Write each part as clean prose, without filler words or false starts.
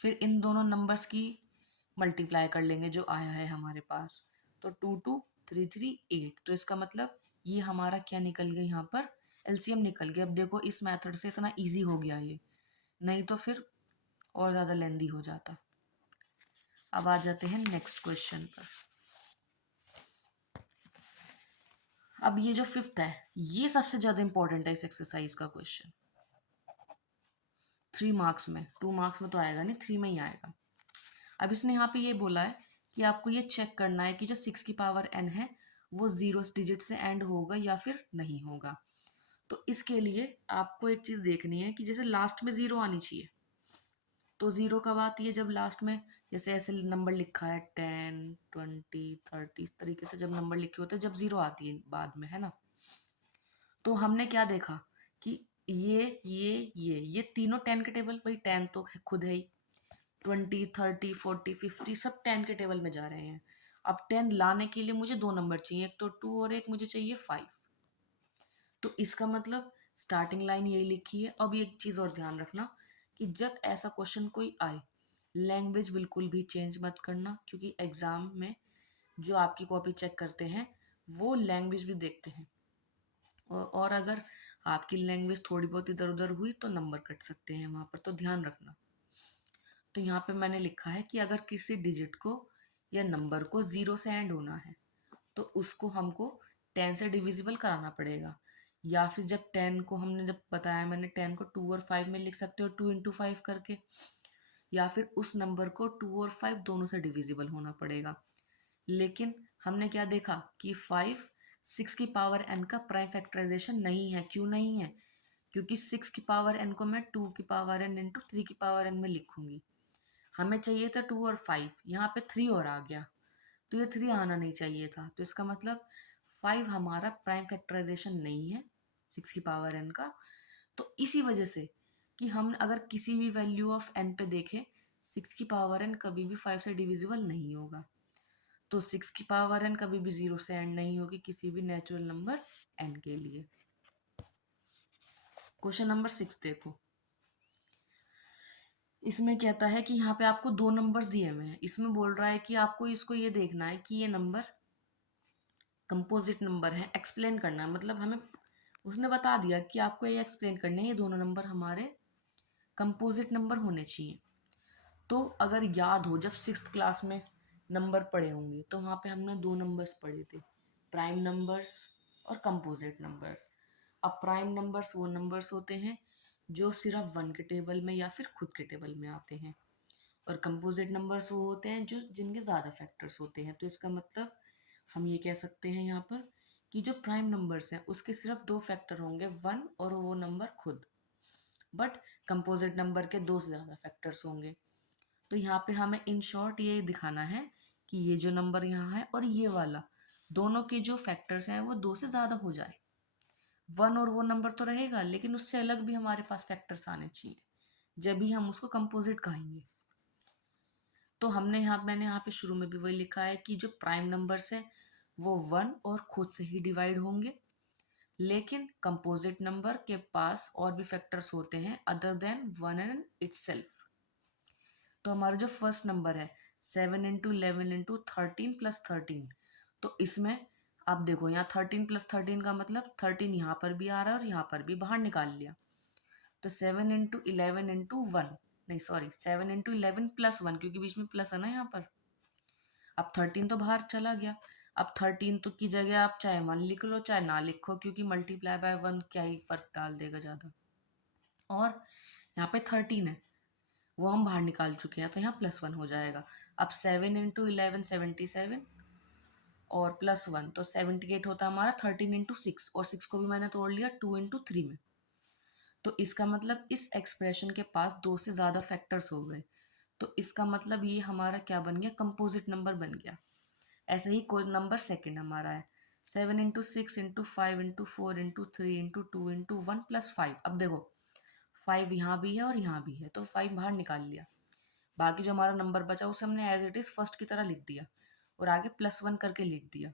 फिर इन दोनों नंबर्स की मल्टीप्लाई कर लेंगे जो आया है हमारे पास। तो 2 2 3 3 8। तो इसका मतलब ये हमारा क्या निकल गया यहाँ पर, एलसीएम निकल गया। अब देखो इस मेथड से इतना इजी हो गया ये, नहीं तो फिर और ज़्यादा लेंदी हो जाता। अब आ जाते हैं नेक्स्ट क्वेश्चन पर। अब ये जो फिफ्थ है ये सबसे ज़्यादा इंपॉर्टेंट है इस एक्सरसाइज का क्वेश्चन। 3 मार्क्स में, 2 मार्क्स में तो आएगा नहीं, 3 में ही आएगा। अब इसने यहाँ पे ये बोला है कि आपको ये चेक करना है कि जो 6 की पावर n है वो 0 डिजिट से एंड होगा या फिर नहीं होगा। तो इसके लिए आपको एक चीज़ देखनी है कि जैसे लास्ट में 0 आनी चाहिए। तो 0 कब आती है, जब लास्ट में जैसे ऐसे नंबर लिखा है 10 20 30, इस तरीके से जब नंबर लिखे होते हैं जब 0 आती है बाद में, है ना। तो हमने क्या देखा कि ये तीनों 10 के टेबल, भाई 10 तो खुद है ही, 20 30 40 50 सब 10 के टेबल में जा रहे हैं। अब 10 लाने के लिए मुझे दो नंबर चाहिए, एक तो 2 और एक मुझे चाहिए 5। तो इसका मतलब स्टार्टिंग लाइन यही लिखी है। अब एक चीज़ और ध्यान रखना कि जब ऐसा क्वेश्चन कोई आए, लैंग्वेज बिल्कुल भी चेंज मत करना, क्योंकि एग्ज़ाम में जो आपकी कॉपी चेक करते हैं वो लैंग्वेज भी देखते हैं। और अगर आपकी लैंग्वेज थोड़ी बहुत इधर उधर हुई तो नंबर कट सकते हैं वहाँ पर, तो ध्यान रखना। तो यहाँ पे मैंने लिखा है कि अगर किसी डिजिट को या नंबर को 0 से एंड होना है तो उसको हमको 10 से डिविजिबल कराना पड़ेगा। या फिर जब 10 को हमने जब बताया, मैंने 10 को 2 और 5 में लिख सकते हो 2 इंटू 5 करके, या फिर उस नंबर को 2 और 5 दोनों से डिविजिबल होना पड़ेगा। लेकिन हमने क्या देखा कि 5 6 की पावर n का प्राइम फैक्टराइजेशन नहीं है। क्यों नहीं है? क्योंकि 6 की पावर n को मैं 2 की पावर n इंटू 3 की पावर n में लिखूंगी। हमें चाहिए था 2 और 5, यहाँ पे 3 और आ गया, तो ये 3 आना नहीं चाहिए था। तो इसका मतलब 5 हमारा प्राइम फैक्टराइजेशन नहीं है 6 की पावर n का। तो इसी वजह से कि हम अगर किसी भी वैल्यू ऑफ n पे देखें, 6 की पावर n कभी भी 5 से डिविजिबल नहीं होगा। तो 6 की पावर n कभी भी 0 से एंड नहीं होगी किसी भी नेचुरल नंबर n के लिए। क्वेश्चन नंबर 6 देखो, इसमें कहता है कि यहाँ पे आपको दो नंबर्स दिए हुए हैं। इसमें बोल रहा है कि आपको इसको ये देखना है कि ये नंबर कंपोजिट नंबर है, एक्सप्लेन करना है। मतलब हमें उसने बता दिया कि आपको ये एक्सप्लेन करने हैं ये दोनों नंबर हमारे कंपोजिट नंबर होने चाहिए। तो अगर याद हो जब 6th क्लास में नंबर पढ़े होंगे तो वहाँ पे हमने दो नंबर्स पढ़े थे, प्राइम नंबर्स और कंपोजिट नंबर्स। अब प्राइम नंबर्स वो नंबर्स होते हैं जो सिर्फ 1 के टेबल में या फिर खुद के टेबल में आते हैं, और कंपोजिट नंबर्स वो होते हैं जो जिनके ज़्यादा फैक्टर्स होते हैं। तो इसका मतलब हम ये कह सकते हैं यहाँ पर कि जो प्राइम नंबर्स हैं उसके सिर्फ दो फैक्टर होंगे, 1 और वो नंबर खुद। बट कंपोजिट नंबर के दो से ज़्यादा फैक्टर्स होंगे। तो यहाँ पे हमें इन शॉर्ट ये दिखाना है कि ये जो नंबर यहाँ है और ये वाला, दोनों के जो फैक्टर्स हैं वो दो से ज़्यादा हो जाए। 1 और वो नंबर तो रहेगा लेकिन उससे अलग भी हमारे पास फैक्टर्स आने चाहिए, जब भी हम उसको कंपोजिट कहेंगे। तो मैंने यहाँ पे शुरू में भी वही लिखा है कि जो प्राइम नंबर्स है वो 1 और खुद से ही डिवाइड होंगे, लेकिन कंपोजिट नंबर के पास और भी फैक्टर्स होते हैं अदर देन 1 एंड इटसेल्फ। तो हमारा जो फर्स्ट नंबर है 7 इंटू 11 इंटू 13 प्लस 13, तो इसमें आप देखो यहाँ 13 प्लस 13 का मतलब 13 यहाँ पर भी आ रहा है और यहाँ पर भी, बाहर निकाल लिया। तो 7 इंटू 11 इंटू 1, नहीं सॉरी 7 इंटू 11 प्लस 1, क्योंकि बीच में प्लस है ना यहाँ पर। अब 13 तो बाहर चला गया। अब 13 तो की जगह आप चाहे 1 लिख लो चाहे ना लिखो, क्योंकि मल्टीप्लाई बाय 1 क्या ही फर्क डाल देगा ज़्यादा। और यहाँ पे 13 है वो हम बाहर निकाल चुके हैं, तो यहाँ +1 हो जाएगा। अब 7 इंटू 11 77 और +1 तो 78 होता है हमारा। 13 इंटू 6, और 6 को भी मैंने तोड़ लिया 2 इंटू 3 में। तो इसका मतलब इस एक्सप्रेशन के पास दो से ज़्यादा फैक्टर्स हो गए। तो इसका मतलब ये हमारा क्या बन गया, कंपोजिट नंबर बन गया। ऐसे ही कोई नंबर सेकंड हमारा है 7 into 6 into 5 into 4 into 3 into 2 into 1 plus 5। अब देखो 5 यहाँ भी है और यहाँ भी है, तो 5 बाहर निकाल लिया। बाकी जो हमारा नंबर बचा उसे हमने एज इट इज़ फर्स्ट की तरह लिख दिया और आगे +1 करके लिख दिया।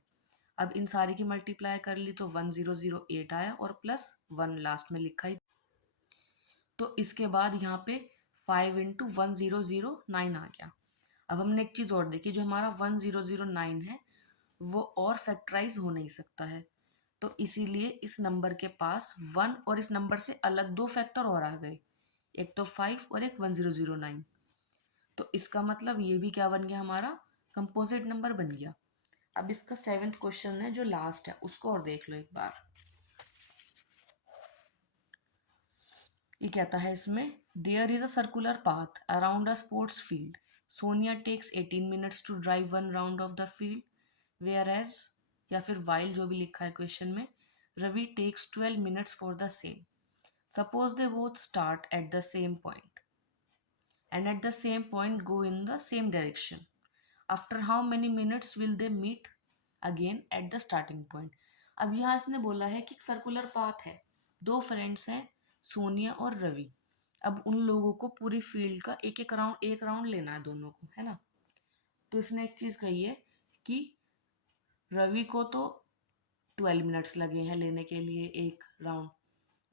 अब इन सारी की मल्टीप्लाई कर ली तो 1008 आया और +1 लास्ट में लिखा ही। तो इसके बाद यहाँ पे 5 इंटू 1009 आ गया। अब हमने एक चीज़ और देखी, जो हमारा 1009 है वो और फैक्टराइज हो नहीं सकता है, तो इसीलिए इस नंबर के पास 1 और इस नंबर से अलग दो फैक्टर और आ गए, एक तो 5 और एक 1009। तो इसका मतलब ये भी क्या बन गया, हमारा कंपोजिट नंबर बन गया। अब इसका 7th क्वेश्चन है जो लास्ट है, उसको और देख लो एक बार। ये कहता है इसमें, there is a circular path around a sports field, Sonia takes 18 minutes to drive one round of the field, whereas, या फिर वाइल जो भी लिखा है क्वेश्चन में, Ravi takes 12 minutes for the same. Suppose they both start at the same point and at the same point go in the same direction. After how many minutes will they meet again at the starting point? अब यहाँ इसने बोला है कि circular path है, दो friends हैं सोनिया और रवि। अब उन लोगों को पूरी फील्ड का एक राउंड लेना है दोनों को, है ना। तो इसने एक चीज कही है कि रवि को तो 12 मिनट्स लगे हैं लेने के लिए एक राउंड,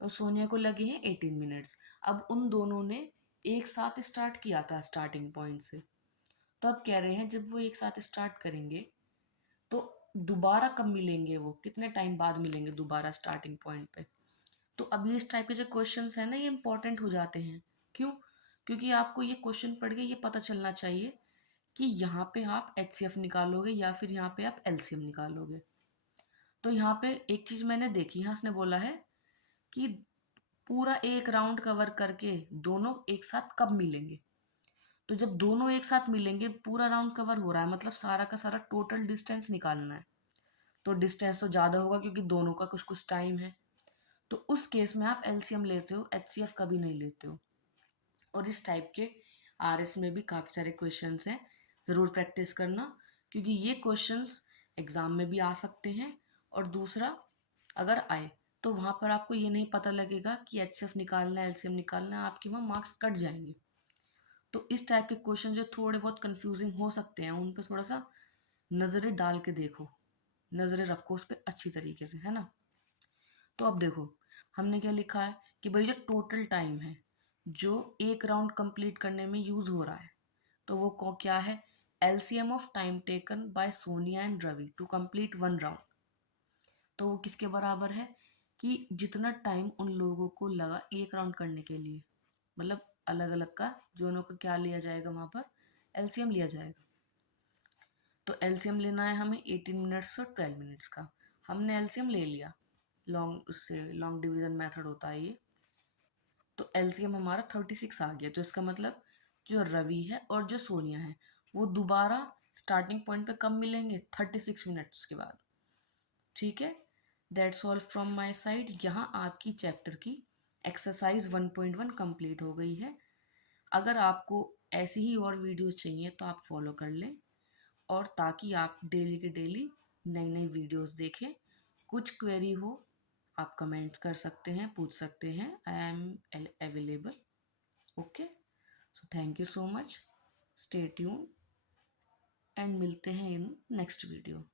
और सोनिया को लगे हैं 18 मिनट्स। अब उन दोनों ने एक साथ स्टार्ट किया था स्टार्टिंग पॉइंट से, तो अब कह रहे हैं जब वो एक साथ स्टार्ट करेंगे तो दोबारा कब मिलेंगे, वो कितने टाइम बाद मिलेंगे दोबारा स्टार्टिंग पॉइंट पे। तो अब ये इस टाइप के जो क्वेश्चंस हैं ना, ये इंपॉर्टेंट हो जाते हैं। क्यों? क्योंकि आपको ये क्वेश्चन पढ़ के ये पता चलना चाहिए कि यहाँ पे आप HCF निकालोगे या फिर यहाँ पे आप LCM निकालोगे। तो यहाँ पे एक चीज मैंने देखी, यहाँ उसने बोला है कि पूरा एक राउंड कवर करके दोनों एक साथ कब मिलेंगे। तो जब दोनों एक साथ मिलेंगे, पूरा राउंड कवर हो रहा है, मतलब सारा का सारा टोटल डिस्टेंस निकालना है। तो डिस्टेंस तो ज़्यादा होगा क्योंकि दोनों का कुछ कुछ टाइम है। तो उस केस में आप LCM लेते हो, HCF कभी नहीं लेते हो। और इस टाइप के RS में भी काफ़ी सारे क्वेश्चंस हैं, ज़रूर प्रैक्टिस करना, क्योंकि ये क्वेश्चंस एग्ज़ाम में भी आ सकते हैं। और दूसरा, अगर आए तो वहाँ पर आपको ये नहीं पता लगेगा कि HCF निकालना है LCM निकालना है, आपके वहाँ मार्क्स कट जाएंगे। तो इस टाइप के क्वेश्चन जो थोड़े बहुत कंफ्यूजिंग हो सकते हैं, उन पर थोड़ा सा नज़रें डाल के देखो, नज़रें रखो उस पर अच्छी तरीके से, है ना। तो अब देखो हमने क्या लिखा है कि भाई जो टोटल टाइम है जो एक राउंड कंप्लीट करने में यूज़ हो रहा है, तो वो क्या है, LCM of time taken by Sonia and Ravi to complete one round. तो वो किसके बराबर है कि जितना टाइम उन लोगों को लगा एक राउंड करने के लिए, मतलब अलग अलग का दोनों का क्या लिया जाएगा, वहाँ पर LCM लिया जाएगा। तो LCM लेना है हमें 18 मिनट्स और 12 मिनट्स का। हमने LCM ले लिया, लॉन्ग उससे लॉन्ग डिवीजन मेथड होता है ये। तो LCM हमारा 36 आ गया। तो इसका मतलब जो रवि है और जो सोनिया है वो दोबारा स्टार्टिंग पॉइंट पे कब मिलेंगे, 36 मिनट्स के बाद। ठीक है, that's all from my side. यहाँ आपकी चैप्टर की एक्सरसाइज 1.1 कंप्लीट हो गई है। अगर आपको ऐसी ही और वीडियोस चाहिए तो आप फॉलो कर लें, और ताकि आप डेली के डेली नई नई वीडियोस देखें। कुछ क्वेरी हो आप कमेंट कर सकते हैं, पूछ सकते हैं, I am available. Okay, so thank you so much, stay tune, and मिलते हैं इन नेक्स्ट वीडियो।